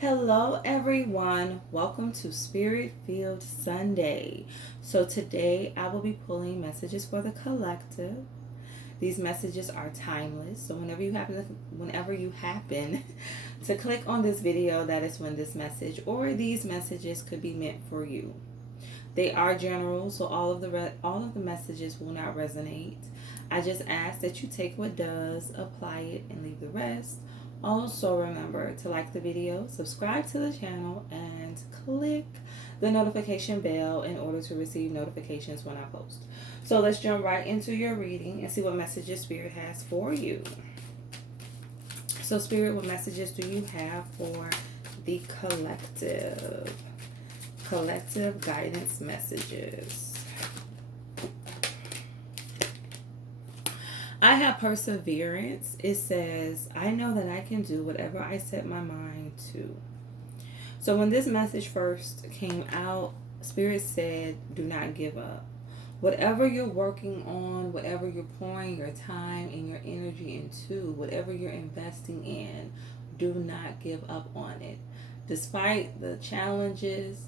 Hello, everyone. Welcome to Spirit Field Sunday. So, today I will be pulling messages for the collective. These messages are timeless. So, whenever you happen to click on this video, that is when this message or these messages could be meant for you. They are general, so all of the messages will not resonate. I just ask that you take what does, apply it, and leave the rest. Also, remember to like the video, subscribe to the channel, and click the notification bell in order to receive notifications when I post. So let's jump right into your reading and see what messages Spirit has for you. So, Spirit, what messages do you have for the collective? Collective guidance messages. I have perseverance. It says, I know that I can do whatever I set my mind to. So when this message first came out, Spirit said, do not give up. Whatever you're working on, whatever you're pouring your time and your energy into, whatever you're investing in, do not give up on it. Despite the challenges,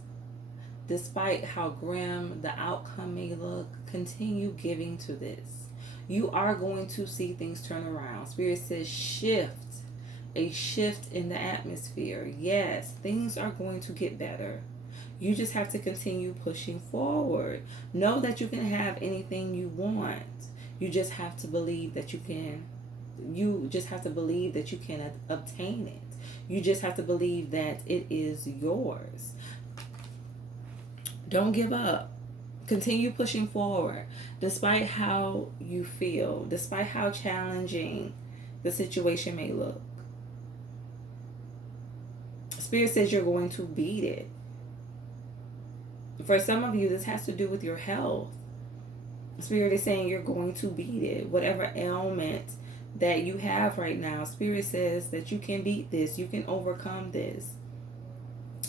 despite how grim the outcome may look, continue giving to this. You are going to see things turn around. Spirit says a shift in the atmosphere. Yes, things are going to get better. You just have to continue pushing forward. Know that you can have anything you want. You just have to believe that you can. You just have to believe that you can obtain it. You just have to believe that it is yours. Don't give up. Continue pushing forward despite how you feel, despite how challenging the situation may look. Spirit says you're going to beat it. For some of you, this has to do with your health. Spirit is saying you're going to beat it. Whatever ailment that you have right now, Spirit says that you can beat this. You can overcome this.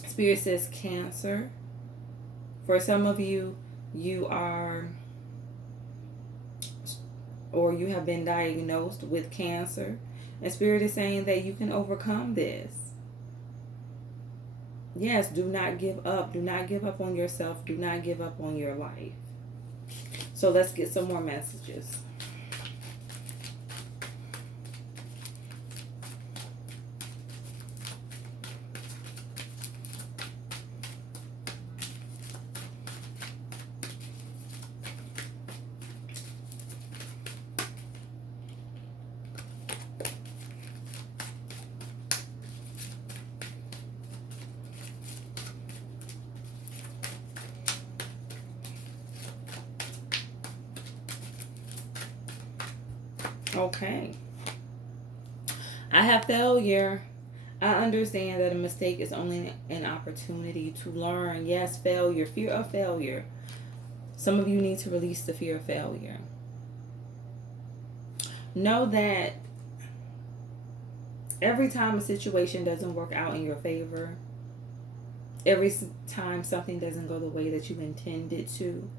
Spirit says cancer. For some of you, you are or you have been diagnosed with cancer. And Spirit is saying that you can overcome this. Yes, do not give up. Do not give up on yourself. Do not give up on your life. So let's get some more messages. Okay. I have failure. I understand that a mistake is only an opportunity to learn. Yes, failure, fear of failure. Some of you need to release the fear of failure. Know that every time a situation doesn't work out in your favor, every time something doesn't go the way that you intended to,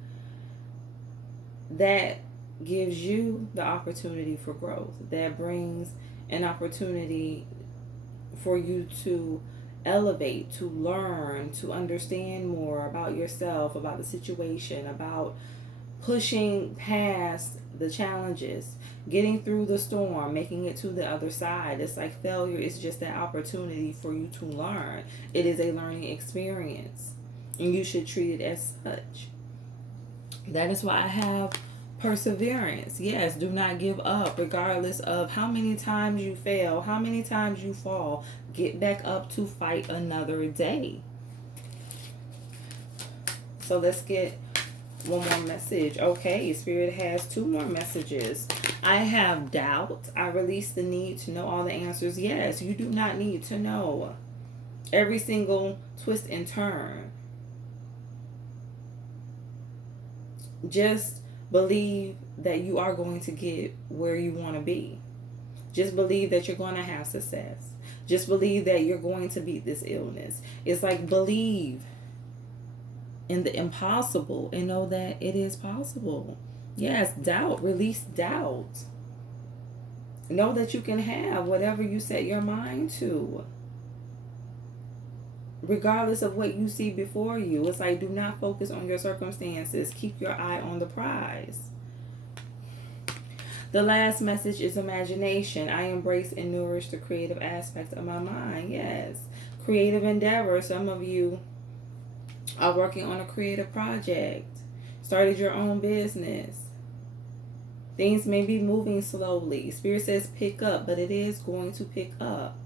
that gives you the opportunity for growth. That brings an opportunity for you to elevate, to learn, to understand more about yourself, about the situation, about pushing past the challenges, getting through the storm, making it to the other side. It's like failure is just that opportunity for you to learn. It is a learning experience, and you should treat it as such. That is why I have perseverance. Yes, do not give up regardless of how many times you fail, how many times you fall. Get back up to fight another day. So let's get one more message. Okay, Spirit has two more messages. I have doubt. I release the need to know all the answers. Yes, you do not need to know every single twist and turn. Just believe that you are going to get where you want to be. Just believe that you're going to have success. Just believe that you're going to beat this illness. It's like believe in the impossible and know that it is possible. Yes, doubt. Release doubt. Know that you can have whatever you set your mind to. regardless of what you see before you. It's like, do not focus on your circumstances. Keep your eye on the prize. The last message is imagination. I embrace and nourish the creative aspects of my mind. Yes. Creative endeavor. Some of you are working on a creative project, started your own business. Things may be moving slowly. Spirit says pick up, but it is going to pick up.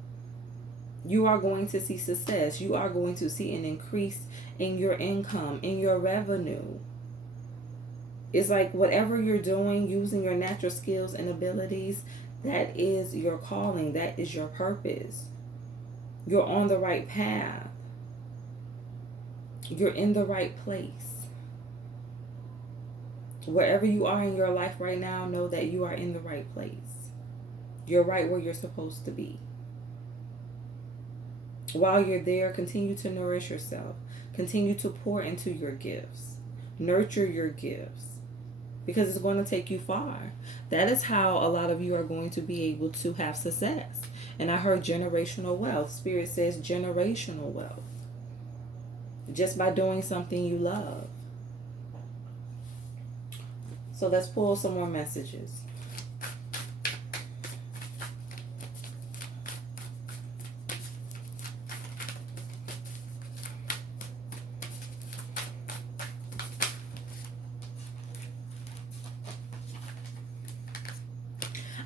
You are going to see success. You are going to see an increase in your income, in your revenue. It's like whatever you're doing, using your natural skills and abilities, that is your calling. That is your purpose. You're on the right path. You're in the right place. Wherever you are in your life right now, know that you are in the right place. You're right where you're supposed to be. While you're there, continue to nourish yourself. Continue to pour into your gifts. Nurture your gifts. Because it's going to take you far. That is how a lot of you are going to be able to have success. And I heard generational wealth. Spirit says generational wealth. Just by doing something you love. So let's pull some more messages.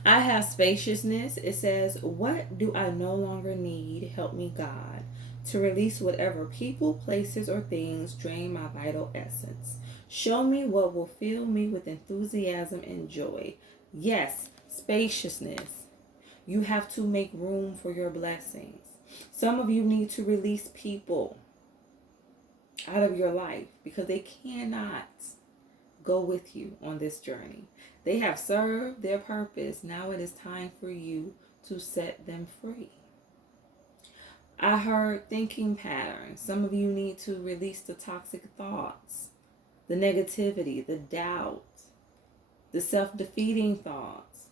I have spaciousness. It says, what do I no longer need? Help me, God, to release whatever people, places, or things drain my vital essence. Show me what will fill me with enthusiasm and joy. Yes, spaciousness. You have to make room for your blessings. Some of you need to release people out of your life because they cannot go with you on this journey. They have served their purpose. Now it is time for you to set them free. I heard thinking patterns. Some of you need to release the toxic thoughts, the negativity, the doubt, the self-defeating thoughts.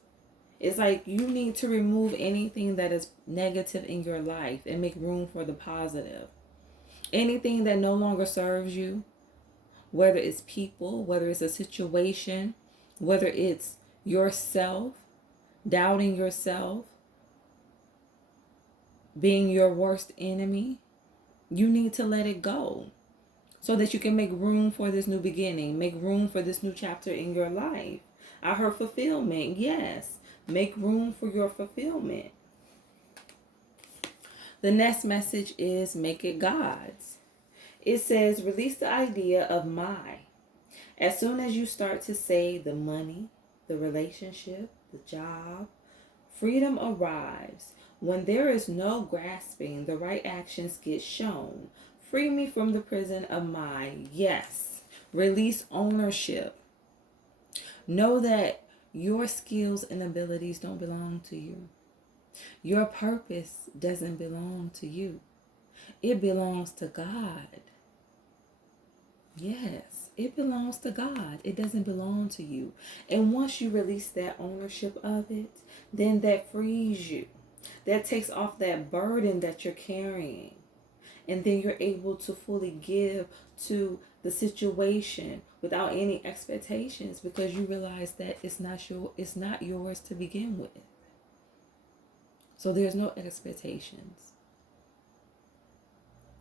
It's like you need to remove anything that is negative in your life and make room for the positive. Anything that no longer serves you, whether it's people, whether it's a situation, whether it's yourself, doubting yourself, being your worst enemy, you need to let it go so that you can make room for this new beginning, make room for this new chapter in your life. I heard fulfillment. Yes, make room for your fulfillment. The next message is make it God's. It says release the idea of my. As soon as you start to say the money, the relationship, the job, freedom arrives. When there is no grasping, the right actions get shown. Free me from the prison of my. Yes. Release ownership. Know that your skills and abilities don't belong to you. Your purpose doesn't belong to you. It belongs to God. Yes, it belongs to God. It doesn't belong to you. And once you release that ownership of it, then that frees you. That takes off that burden that you're carrying. And then you're able to fully give to the situation without any expectations because you realize that it's not yours to begin with. So there's no expectations.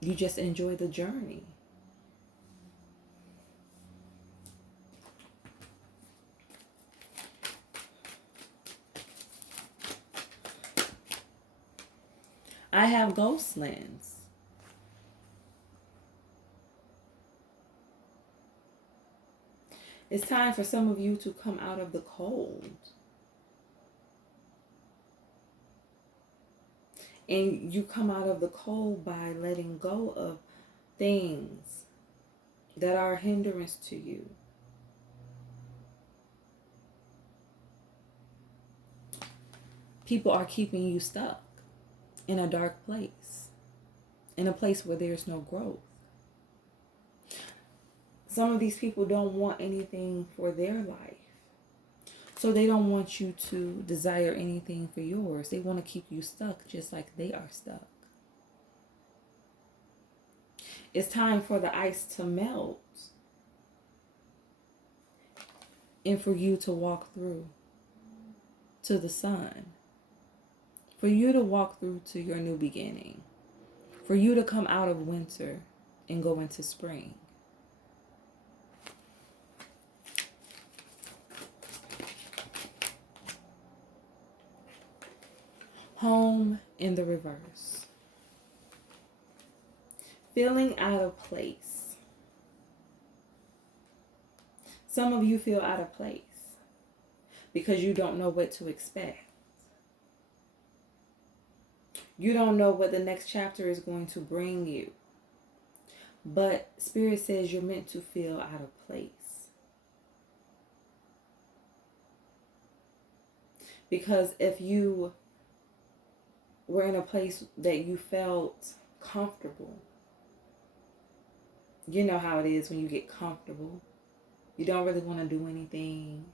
You just enjoy the journey. I have ghost lands. It's time for some of you to come out of the cold. And you come out of the cold by letting go of things that are a hindrance to you. People are keeping you stuck in a dark place, in a place where there's no growth. Some of these people don't want anything for their life. So they don't want you to desire anything for yours. They want to keep you stuck just like they are stuck. It's time for the ice to melt and for you to walk through to the sun. For you to walk through to your new beginning. For you to come out of winter and go into spring. Home in the reverse. Feeling out of place. Some of you feel out of place because you don't know what to expect. You don't know what the next chapter is going to bring you. But Spirit says you're meant to feel out of place. Because if you were in a place that you felt comfortable, you know how it is when you get comfortable. You don't really want to do anything.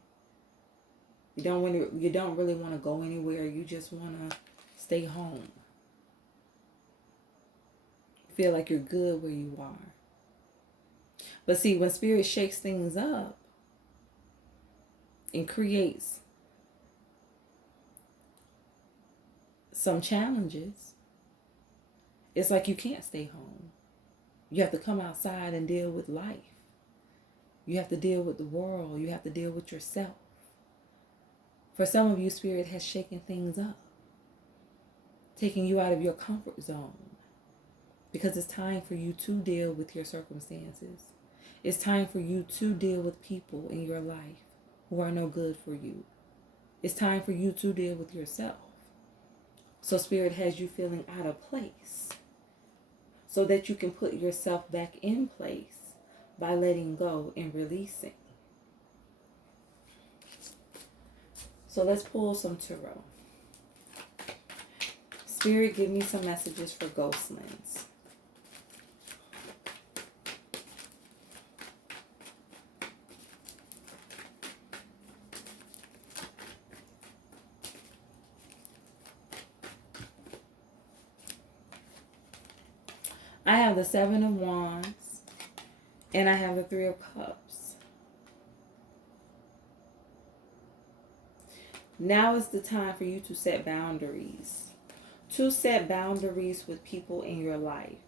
You don't really want to go anywhere. You just want to stay home. Feel like you're good where you are. But see, when Spirit shakes things up and creates some challenges, it's like you can't stay home. You have to come outside and deal with life. You have to deal with the world. You have to deal with yourself. For some of you, Spirit has shaken things up, taking you out of your comfort zone. Because it's time for you to deal with your circumstances. It's time for you to deal with people in your life who are no good for you. It's time for you to deal with yourself. So Spirit has you feeling out of place so that you can put yourself back in place by letting go and releasing. So let's pull some tarot. Spirit, give me some messages for Ghostlands. I have the Seven of Wands and I have the Three of Cups. Now is the time for you to set boundaries. To set boundaries with people in your life.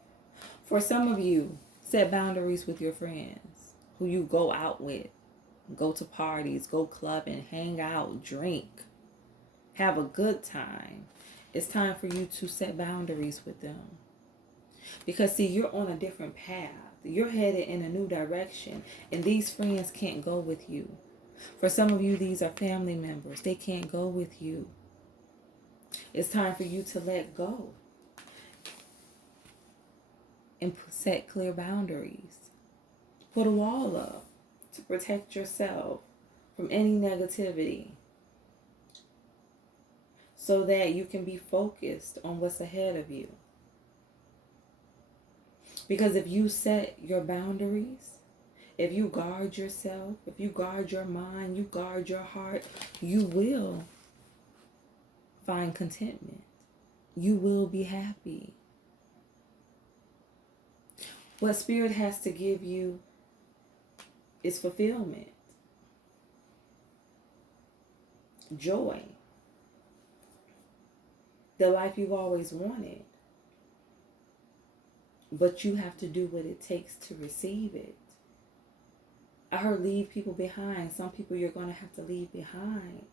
For some of you, set boundaries with your friends who you go out with. Go to parties, go clubbing, hang out, drink. Have a good time. It's time for you to set boundaries with them. Because see, you're on a different path. You're headed in a new direction. And these friends can't go with you. For some of you, these are family members. They can't go with you. It's time for you to let go. And set clear boundaries. Put a wall up to protect yourself from any negativity. So that you can be focused on what's ahead of you. Because if you set your boundaries, if you guard yourself, if you guard your mind, you guard your heart, you will find contentment. You will be happy. What Spirit has to give you is fulfillment, joy, the life you've always wanted. But you have to do what it takes to receive it. I heard leave people behind. Some people you're going to have to leave behind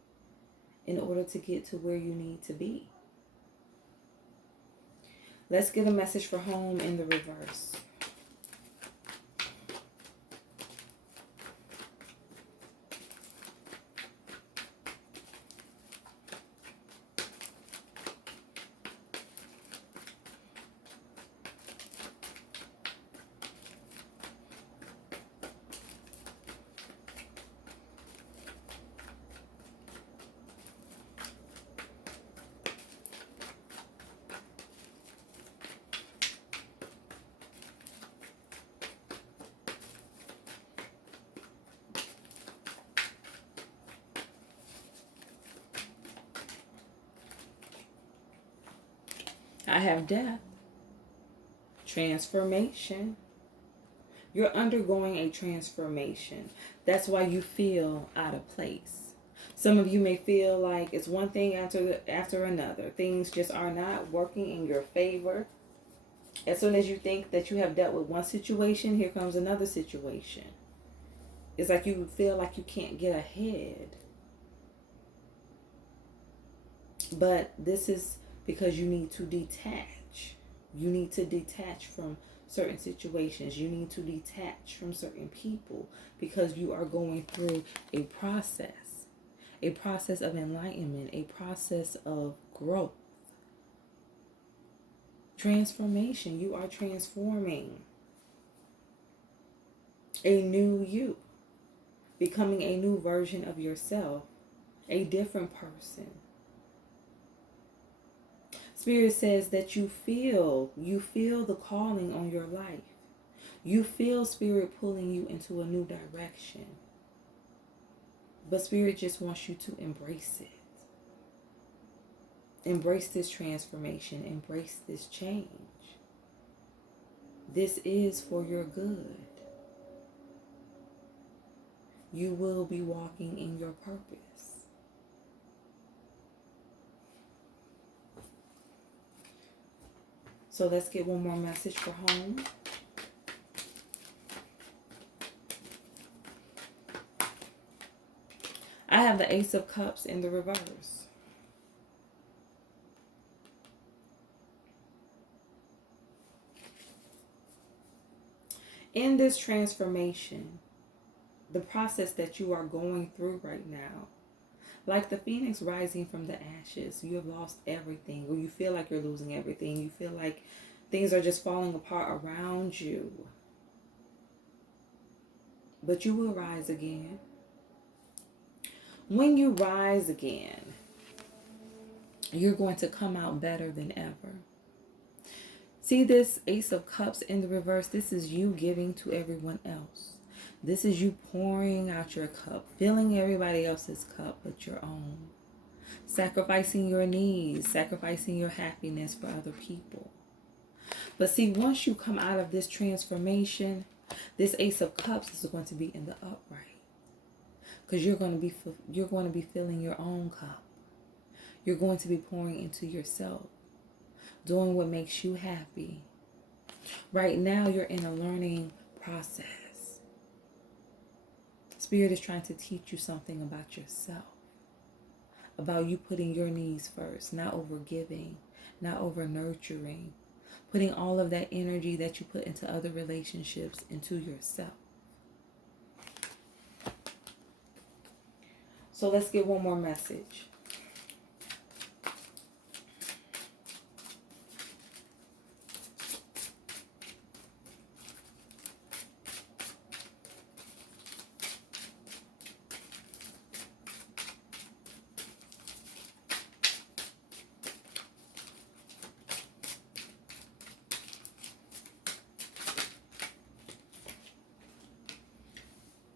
in order to get to where you need to be. Let's get a message for home in the reverse. I have death, transformation, You're undergoing a transformation. That's why you feel out of place. Some of you may feel like it's one thing after another. Things just are not working in your favor. As soon as you think that you have dealt with one situation, here comes another situation. It's like you feel like you can't get ahead. But this is because you need to detach. You need to detach from certain situations. You need to detach from certain people because you are going through a process of enlightenment, a process of growth, transformation. You are transforming a new you, becoming a new version of yourself, a different person. Spirit says that you feel the calling on your life. You feel Spirit pulling you into a new direction. But Spirit just wants you to embrace it. Embrace this transformation. Embrace this change. This is for your good. You will be walking in your purpose. So let's get one more message for home. I have the Ace of Cups in the reverse. In this transformation, the process that you are going through right now, like the phoenix rising from the ashes, you have lost everything, or you feel like you're losing everything. You feel like things are just falling apart around you. But you will rise again. When you rise again, you're going to come out better than ever. See this Ace of Cups in the reverse? This is you giving to everyone else. This is you pouring out your cup, filling everybody else's cup but your own. Sacrificing your needs, sacrificing your happiness for other people. But see, once you come out of this transformation, this Ace of Cups is going to be in the upright. Because you're going to be filling your own cup. You're going to be pouring into yourself, doing what makes you happy. Right now, you're in a learning process. Spirit is trying to teach you something about yourself, about you putting your needs first, not over giving, not over nurturing, putting all of that energy that you put into other relationships into yourself. So let's get one more message.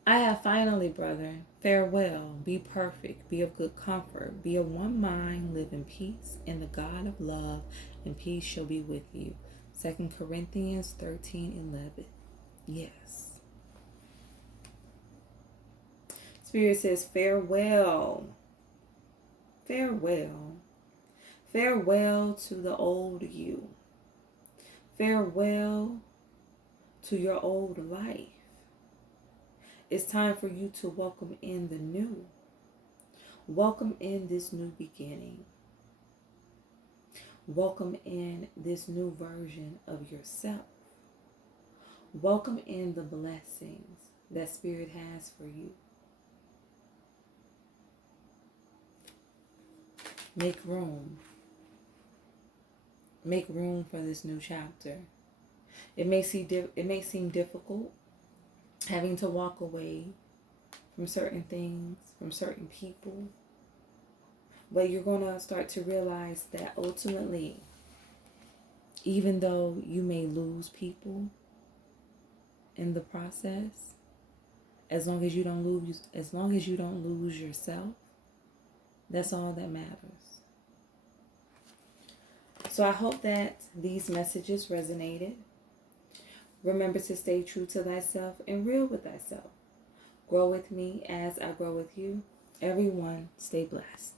I have finally, brethren, farewell, be perfect, be of good comfort, be of one mind, live in peace, and the God of love and peace shall be with you. 2 Corinthians 13:11. Yes. Spirit says farewell. Farewell. Farewell to the old you. Farewell to your old life. It's time for you to welcome in the new. Welcome in this new beginning. Welcome in this new version of yourself. Welcome in the blessings that Spirit has for you. Make room. Make room for this new chapter. It may seem difficult having to walk away from certain things, from certain people. But you're going to start to realize that ultimately, even though you may lose people in the process, as long as you don't lose yourself, that's all that matters. So I hope that these messages resonated. Remember to stay true to thyself and real with thyself. Grow with me as I grow with you. Everyone, stay blessed.